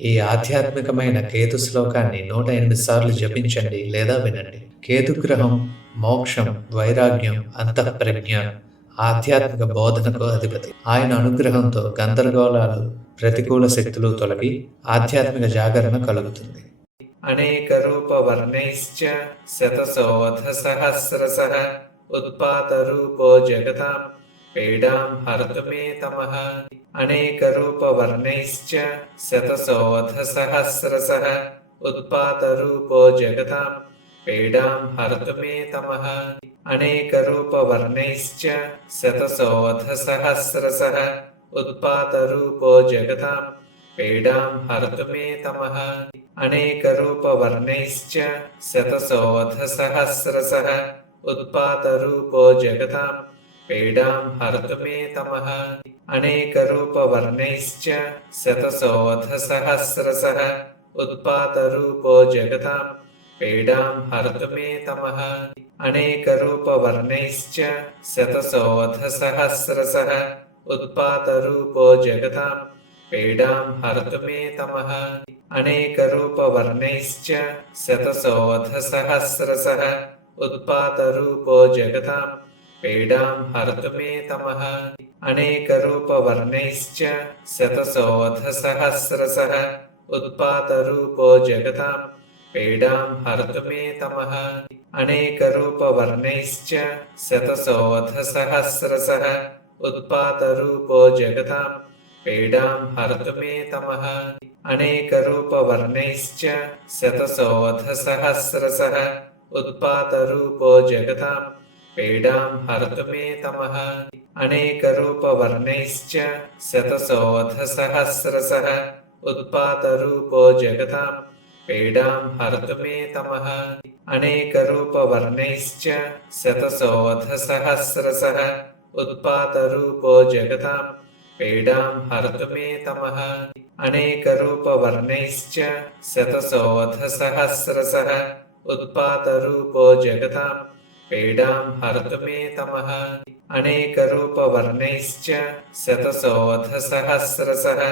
ఈ ఆధ్యాత్మికమైన కేతు శ్లోకాన్ని 108 సార్లు జపించండి లేదా వినండి. కేతు గ్రహం మోక్షం, వైరాగ్యం, అంతఃప్రజ్ఞ, ఆధ్యాత్మిక బోధనకు అధిపతి. ఆయన అనుగ్రహంతో గందరగోళాలు, ప్రతికూల శక్తులు తొలగి ఆధ్యాత్మిక జాగరణ కలుగుతుంది. అనేక రూప వర్ణైశ్చ శతశోధ సహస్రశః ఉత్పాత రూపో జగతాం పీడాం హర్తు మే తమః. అనేక రూప వర్ణైశ్చ శతశోధ సహస్రశః ఉత్పాత రూపో జగతాం పీడాం హర్తు మే తమః. అనేక రూప వర్ణైశ్చ శతశోధ సహస్రశః ఉత్పాత రూపో జగతాం పీడాం హర్తు మే తమః. అనేక రూప వర్ణైశ్చ శతశోధ సహస్రశః ఉత్పాత రూపో జగతాం పీడాం హర్తు మే తమః. అనేక రూప వర్ణైశ్చ శతశోధ సహస్రశః ఉత్పాత రూపో జగతాం పీడాం హర్తు మే తమః. అనేక రూప వర్ణైశ్చ శతశోధ సహస్రశః ఉత్పాత రూపో జగతాం పీడాం హర్తు మే తమః. అనేక రూప వర్ణైశ్చ శతశోధ సహస్రశః ఉత్పాత రూపో జగతాం పీడాం హర్తు మే తమః. అనేక రూప వర్ణైశ్చ శతశోధ సహస్రశః ఉత్పాత రూపో జగతాం పీడాం హర్తు మే తమః. అనేక రూప వర్ణైశ్చ శతశోధ సహస్రశః ఉత్పాత రూపో జగతాం పీడాం హర్తు మే తమః. అనేక రూప వర్ణైశ్చ శతశోధ సహస్రశః ఉత్పాత రూపో జగతాం పీడాం హర్తు మే తమః. అనేక రూప వర్ణైశ్చ శతశోధ సహస్రశః ఉత్పాత రూపో జగతాం పీడాం హర్తు మే తమః. అనేక రూప వర్ణైశ్చ శతశోధ సహస్రశః ఉత్పాత రూపో జగతాం పీడాం హర్తు మే తమః. అనేక రూప వర్ణైశ్చ శతశోధ సహస్రశః ఉత్పాత రూపో జగతాం పీడాం హర్తు మే తమః. అనేక రూప వర్ణైశ్చ శతశోధ సహస్రశః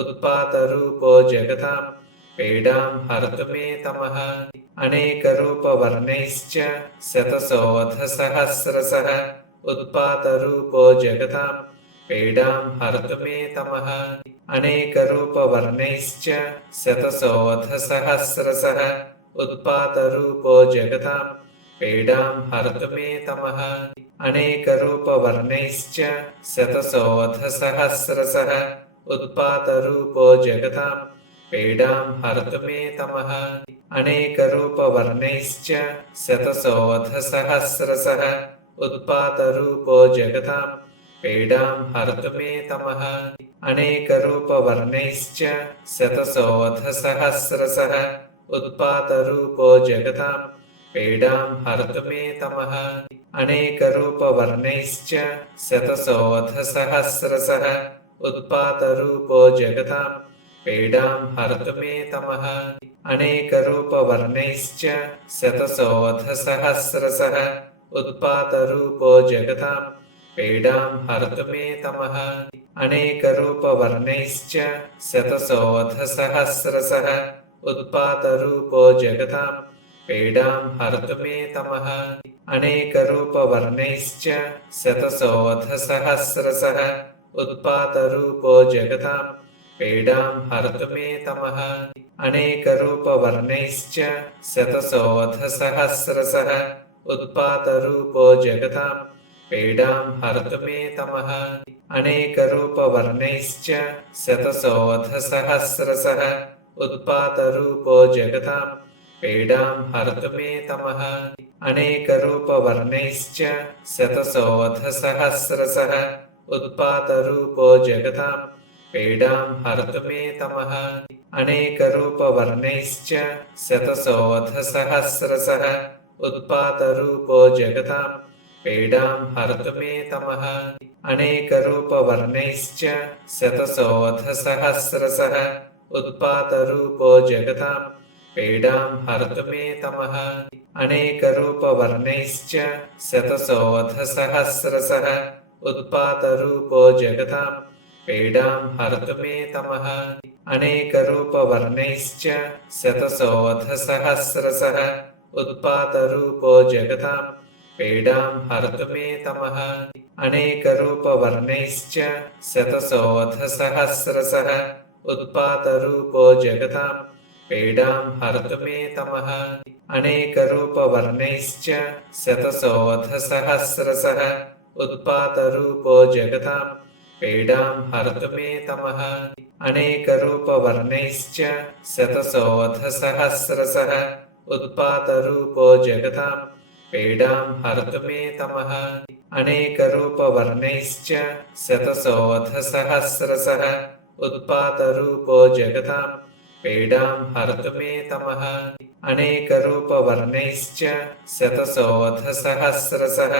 ఉత్పాత రూపో జగతాం పీడాం హర్తు మే తమః. అనేక రూప వర్ణైశ్చ శతశోధ సహస్రశః ఉత్పాత రూపో జగతాం పీడాం హర్తు మే తమః. అనేక రూప వర్ణైశ్చ శతశోధ సహస్రశః ఉత్పాత రూపో జగతాం పీడాం హర్తు మే తమః. అనేక రూప వర్ణైశ్చ శతశోధ సహస్రశః ఉత్పాత రూపో జగతాం పీడాం హర్తు మే తమః. అనేక రూప వర్ణైశ్చ శతశోధ సహస్రశః ఉత్పాత రూపో జగతాం పీడాం హర్తు మే తమః. అనేక రూప వర్ణైశ్చ శతశోధ సహస్రశః ఉత్పాత రూపో జగతాం పీడాం హర్తు మే తమః. అనేక రూప వర్ణైశ్చ శతశోధ సహస్రశః ఉత్పాత రూపో జగతాం పీడాం హర్తు మే తమః. అనేక రూప వర్ణైశ్చ శతశోధ సహస్రశః ఉత్పాత రూపో జగతాం పీడాం హర్తు మే తమః. అనేక రూప వర్ణైశ్చ శతశోధ సహస్రశః ఉత్పాత రూపో జగతాం పీడాం హర్తు మే తమః. అనేక రూప వర్ణైశ్చ శతశోధ సహస్రశః ఉత్పాత రూపో జగతాం పీడాం హర్తు మే తమః. అనేక రూప వర్ణైశ్చ శతశోధ సహస్రశః ఉత్పాత రూపో జగతాం పీడాం హర్తు మే తమః. అనేక రూప వర్ణైశ్చ శతశోధ సహస్రశః ఉత్పాత రూపో జగతాం పీడాం హర్తు మే తమః. అనేక రూప వర్ణైశ్చ శతశోధ సహస్రశః ఉత్పాత రూపో జగతాం పీడాం హర్తు మే తమః. అనేక రూప వర్ణైశ్చ శతశోధ సహస్రశః ఉత్పాత రూపో జగతాం పీడాం హర్తు మే తమః. అనేక రూప వర్ణైశ్చ శతశోధ సహస్రశః ఉత్పాత రూపో జగతాం పీడాం హర్తు మే తమః. అనేక రూప వర్ణైశ్చ శతశోధ సహస్రశః ఉత్పాత రూపో జగతాం पीडां हर्तुमेतमः अनेकरूपवर्णैश्च शतशोऽथसहस्रशः उत्पातरूपो जगतां पीडां हर्तुमेतमः अनेकरूपवर्णैश्च शतशोऽथसहस्रशः उत्पातरूपो जगतां पीडां हर्तुमेतमः अनेकरूपवर्णैश्च शतशोऽथसहस्रशः उत्पातरूपो जगतां पीडां हर्तुमेतमः अनेकरूपवर्णैश्च शतशोऽथसहस्रशः उत्पातरूपो जगतां पीडां हर्तुमेतमः अनेकरूपवर्णैश्च शतशोऽथसहस्रशः उत्पातरूपो जगतां पीडां हर्तुमेतमः अनेकरूपवर्णैश्च शतशोऽथसहस्रशः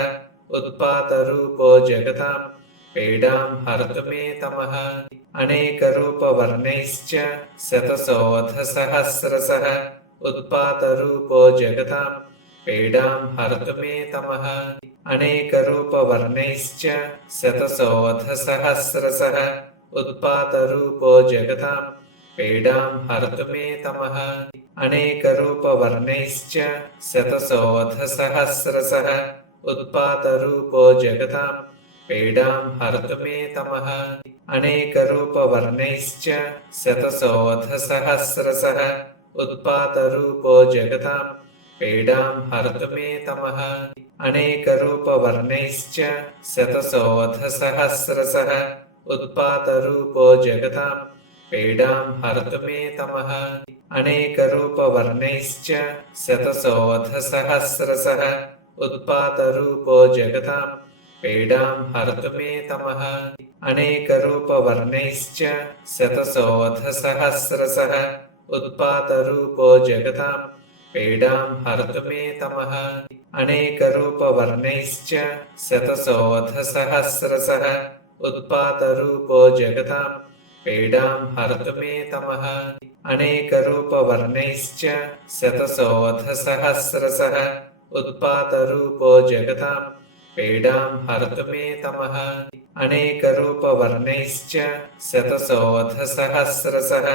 उत्पातरूपो जगतां पीडां हर्तुमेतमः अनेकरूपवर्णैश्च शतशोऽथसहस्रशः उत्पातरूपो जगतां पीडां हर्तुमेतमः अनेकरूपवर्णैश्च शतशोऽथसहस्रशः उत्पातरूपो जगतां पीडां हर्तुमेतमः अनेकरूपवर्णैश्च शतशोऽथसहस्रशः उत्पातरूपो जगतां पीडां हर्तुमेतमः अनेकरूपवर्णैश्च शतशोऽथसहस्रशः उत्पातरूपो जगतां पीडां हर्तुमेतमः अनेकरूपवर्णैश्च शतशोऽथसहस्रशः उत्पातरूपो जगतां पीडां हर्तुमेतमः अनेकरूपवर्णैश्च शतशोऽथसहस्रशः उत्पातरूपो जगतां पीडां हर्तुमेतमः अनेकरूपवर्णैश्च शतशोऽथसहस्रशः उत्पातरूपो जगतां पीडां हर्तुमेतमः अनेकरूपवर्णैश्च शतशोऽथसहस्रशः उत्पातरूपो जगतां पीडां हर्तुमेतमः अनेकरूपवर्णैश्च शतशोऽथसहस्रशः उत्पातरूपो जगतां पीडां हर्तुमेतमः अनेकरूपवर्णैश्च शतशोऽथसहस्रशः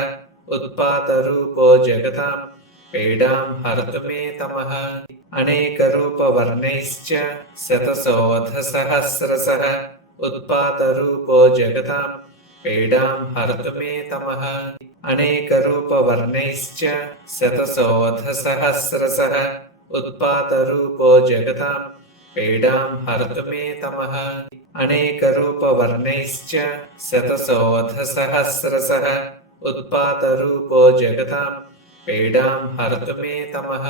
उत्पातरूपो जगतां पीडां हर्तुमेतमः अनेकरूपवर्णैश्च शतशोऽथसहस्रशः उत्पातरूपो जगतां पीडां हर्तुमेतमः अनेकरूपवर्णैश्च शतशोऽथसहस्रशः उत्पातरूपो जगतां पीडां हर्तुमेतमः अनेकरूपवर्णैश्च शतशोऽथसहस्रशः उत्पातरूपो जगतां पीडां हर्तुमेतमः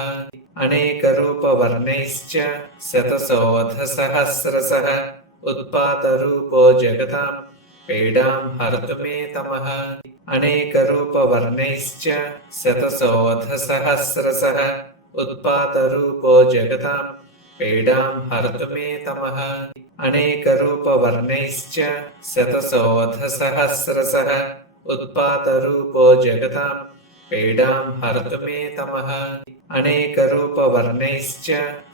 अनेकरूपवर्णैश्च शतशोऽथसहस्रशः उत्पातरूपो जगतां पीडां हर्तुमेतमः अनेकरूपवर्णैश्च शतशोऽथसहस्रशः उत्पातरूपो जगतां पीडां हर्तुमेतमः अनेकरूपवर्णैश्च शतशोऽथसहस्रशः उत्पातरूपो जगतां पीडां हर्तुमेतमः अनेकरूपवर्णैश्च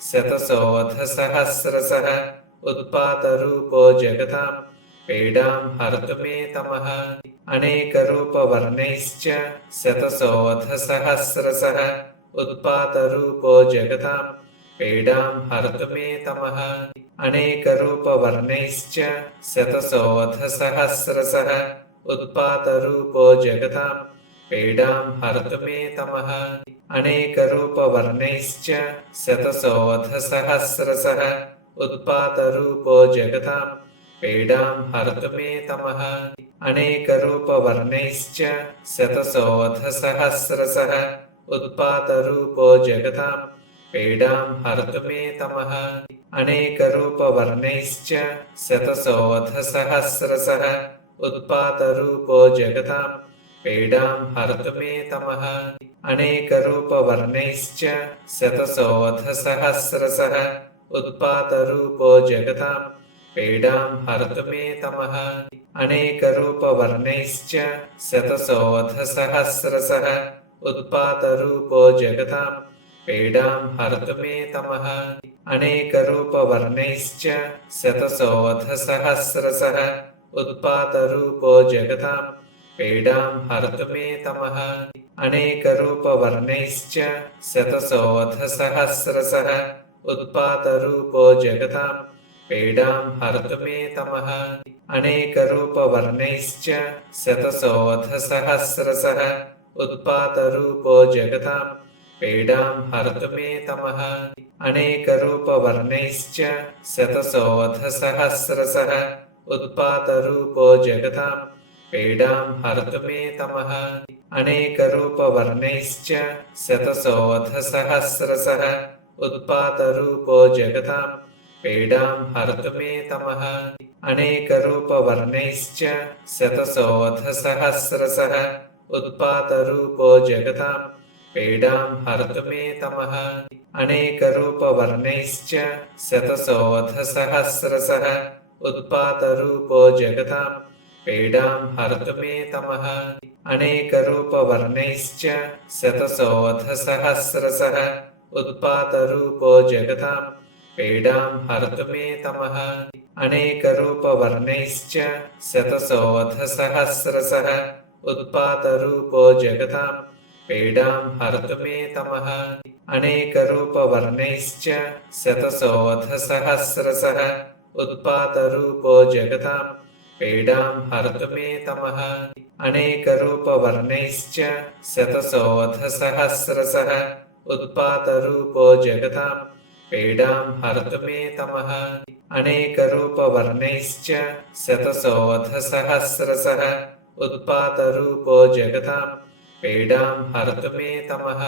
शतशोऽथसहस्रशः उत्पातरूपो जगतां पीडां हर्तुमेतमः अनेकरूपवर्णैश्च शतशोऽथसहस्रशः उत्पातरूपो जगतां पीडां हर्तुमेतमः अनेकरूपवर्णैश्च शतशोऽथसहस्रशः उत्पातरूपो जगतां पीडां हर्तुमेतमः अनेकरूपवर्णैश्च शतशोऽथसहस्रशः उत्पातरूपो जगतां पीडां हर्तुमेतमः अनेकरूपवर्णैश्च शतशोऽथसहस्रशः उत्पातरूपो जगतां पीडां हर्तुमेतमः अनेकरूपवर्णैश्च शतशोऽथसहस्रशः उत्पातरूपो जगतां पीडां हर्तुमेतमः अनेकरूपवर्णैश्च शतशोऽथसहस्रशः उत्पातरूपो जगतां पीडां हर्तुमेतमः अनेकरूपवर्णैश्च शतशोऽथसहस्रशः उत्पातरूपो जगतां पीडां हर्तुमेतमः अनेकरूपवर्णैश्च शतशोऽथसहस्रशः उत्पातरूपो जगतां पीडां हरतु मे तमः अनेकरूपवर्णैश्च शतशोऽथसहस्रशः उत्पातरूपो जगतां पीडां हरतु मे तमः अनेकरूपवर्णैश्च शतशोऽथसहस्रशः उत्पातरूपो जगतां पीडां हरतु मे तमः अनेकरूपवर्णैश्च शतशोऽथसहस्रशः उत्पातरूपो जगतां पीडां हरतु मे तमः अनेकरूपवर्णैश्च शतशोऽथसहस्रशः उत्पातरूपो जगतां पीडां हरतु मे तमः अनेकरूपवर्णैश्च शतशोऽथसहस्रशः उत्पातरूपो जगतां पीडां हरतु मे तमः अनेकरूपवर्णैश्च शतशोऽथसहस्रशः उत्पातरूपो जगतां पीडां हरतु मे तमः अनेकरूपवर्णैश्च शतशोऽथसहस्रशः उत्पातरूपो जगतां पीडां हरतु मे तमः अनेकरूपवर्णैश्च शतशोऽथसहस्रशः उत्पातरूपो जगतां पीडां हरतु मे तमः अनेकरूपवर्णैश्च शतशोऽथसहस्रशः उत्पातरूपो जगतां पीडां हरतु मे तमः अनेकरूपवर्णैश्च शतशोऽथसहस्रशः उत्पातरूपो जगतां पीडां हरतु मे तमः अनेकरूपवर्णैश्च शतशोऽथसहस्रशः उत्पातरूपो जगतां पीडां हरतु मे तमः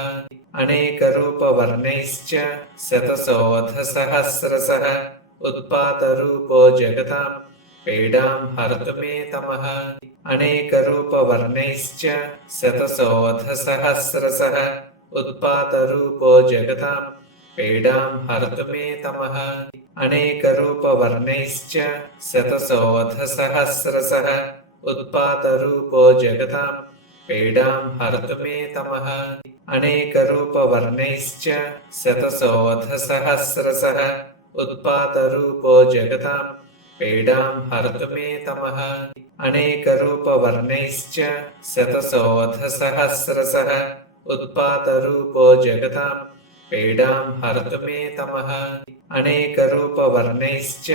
अनेकरूपवर्णैश्च शतशोऽथसहस्रशः उत्पातरूपो जगतां पीडां हरतु मे तमः अनेकरूपवर्णैश्च शतशोऽथसहस्रशः उत्पातरूपो जगतां पीडां हरतु मे तमः अनेकरूपवर्णैश्च शतशोऽथसहस्रशः उत्पातरूपो जगतां पीडां हरतु मे तमः अनेकरूपवर्णैश्च शतशोऽथसहस्रशः उत्पातरूपो जगतां पीडां हरतु मे तमः अनेकरूपवर्णैश्च शतशोऽथसहस्रशः उत्पातरूपो जगतां पीडां हरतु मे तमः अनेकरूपवर्णैश्च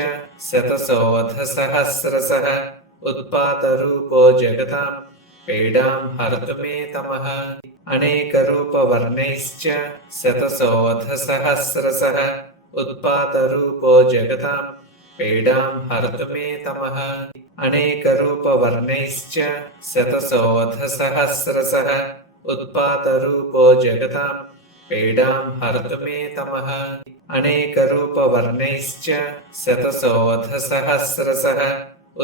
शतशोऽथसहस्रशः उत्पातरूपो जगतां पीडां हरतु मे तमः अनेकरूपवर्णैश्च शतशोऽथसहस्रशः उत्पातरूपो जगतां पीडां हरतु मे तमः अनेकरूपवर्णैश्च शतशोऽथसहस्रशः उत्पातरूपो जगतां पीडां हरतु मे तमः अनेकरूपवर्णैश्च शतशोऽथसहस्रशः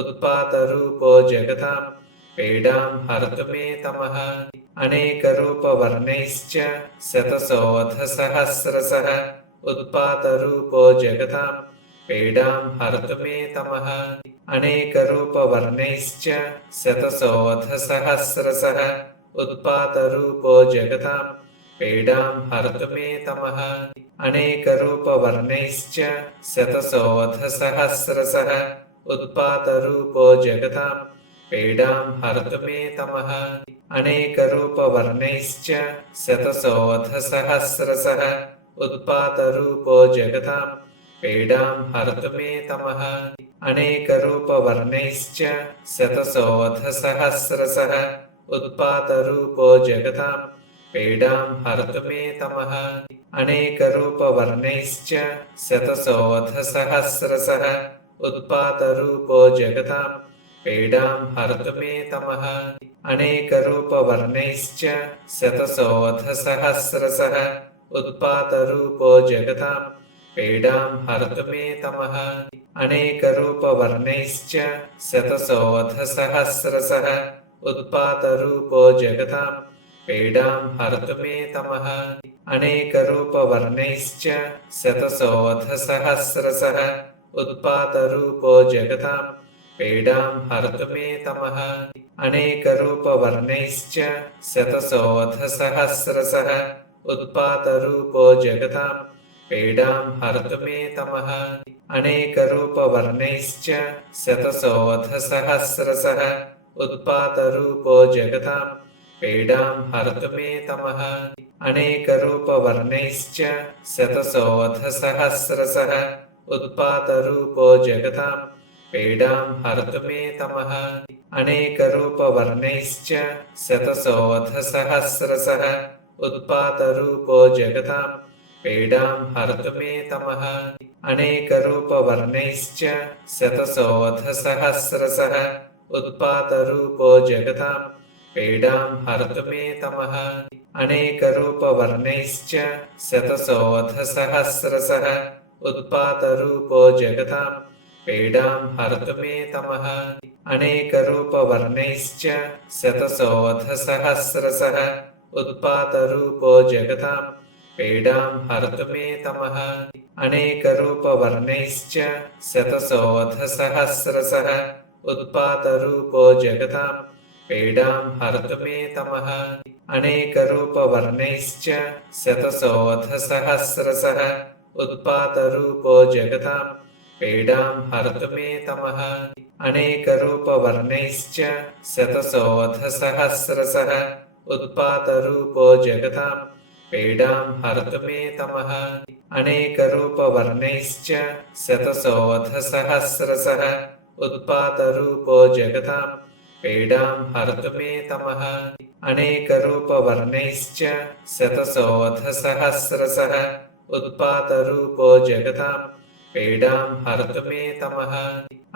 उत्पातरूपो जगतां पीडां हरतु मे तमः अनेकरूपवर्णैश्च शतशोऽथसहस्रशः उत्पातरूपो जगतां पीडां हरतु मे तमः अनेकरूपवर्णैश्च शतशोऽथसहस्रशः उत्पातरूपो जगतां पीडां हरतु मे तमः अनेकरूपवर्णैश्च शतशोऽथसहस्रशः उत्पातरूपो जगतां पीडां हरतु मे तमः अनेकरूपवर्णैश्च शतशोऽथसहस्रशः उत्पातरूपो जगतां पीडां हरतु मे तमः अनेकरूपवर्णैश्च शतशोऽथसहस्रशः उत्पातरूपो जगतां पीडां हरतु मे तमः अनेकरूपवर्णैश्च शतशोऽथसहस्रशः उत्पातरूपो जगतां पीडां हरतु मे तमः अनेकरूपवर्णैश्च शतशोऽथसहस्रशः उत्पातरूपो जगतां पीडां हरतु मे तमः अनेकरूपवर्णैश्च शतशोऽथसहस्रशः उत्पातरूपो जगतां पीडां हरतु मे तमः अनेकरूपवर्णैश्च शतशोऽथसहस्रशः उत्पातरूपो जगतां पीडां हरतु मे तमः अनेकरूपवर्णैश्च शतशोऽथसहस्रशः उत्पातरूपो जगतां पीडां हरतु मे तमः अनेकरूपवर्णैश्च शतशोऽथसहस्रशः उत्पातरूपो जगतां पीडां हरतु मे तमः अनेकरूपवर्णैश्च शतशोऽथसहस्रशः उत्पातरूपो जगतां पीडां हरतु मे तमः अनेकरूपवर्णैश्च शतशोऽथसहस्रशः उत्पातरूपो जगतां पीडां हरतु मे तमः अनेकरूपवर्णैश्च शतशोऽथसहस्रशः उत्पातरूपो जगतां पीडां हरतु मे तमः अनेकरूपवर्णैश्च शतशोऽथसहस्रशः उत्पातरूपो जगतां पीडां हरतु मे तमः अनेकरूपवर्णैश्च शतशोऽथसहस्रशः उत्पातरूपो जगतां पीडां हरतु मे तमः अनेकरूपवर्णैश्च शतशोऽथसहस्रशः उत्पातरूपो जगतां पीडां हरतु मे तमः अनेकरूपवर्णैश्च शतशोऽथसहस्रशः उत्पातरूपो जगतां पीडां हरतु मे तमः अनेकरूपवर्णैश्च शतशोऽथसहस्रशः उत्पातरूपो जगतां पीडां हरतु मे तमः अनेकरूपवर्णैश्च शतशोऽथसहस्रशः उत्पातरूपो जगतां पीडां हरतु मे तमः अनेकरूपवर्णैश्च शतशोऽथसहस्रशः उत्पातरूपो जगतां पीडां हरतु मे तमः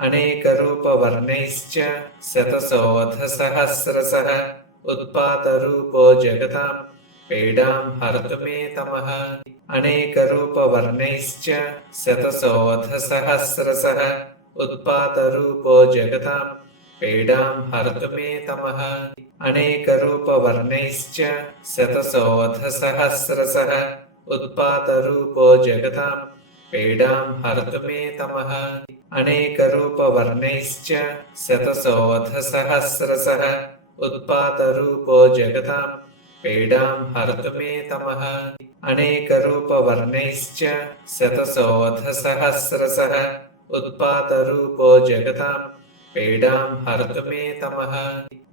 अनेकरूपवर्णैश्च शतशोऽथसहस्रशः उत्पातरूपो जगतां पीडां हरतु मे तमः अनेकरूपवर्णैश्च शतशोऽथसहस्रशः उत्पातरूपो जगतां पीडां हरतु मे तमः अनेकरूपवर्णैश्च शतशोऽथसहस्रशः उत्पातरूपो जगतां पीडां हरतु मे तमः अनेकरूपवर्णैश्च शतशोऽथसहस्रशः उत्पातरूपो जगतां पीडां हरतु मे तमः अनेकरूपवर्णैश्च शतशोऽथसहस्रशः उत्पातरूपो जगतां पीडां हरतु मे तमः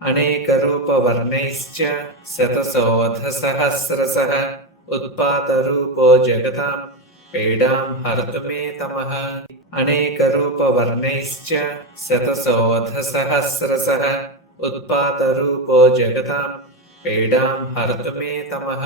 अनेकरूपवर्णैश्च शतशोऽथसहस्रशः उत्पातरूपो जगतां पीडां हरतु मे तमः अनेकरूपवर्णैश्च शतशोऽथसहस्रशः उत्पातरूपो जगतां पीडां हरतु मे तमः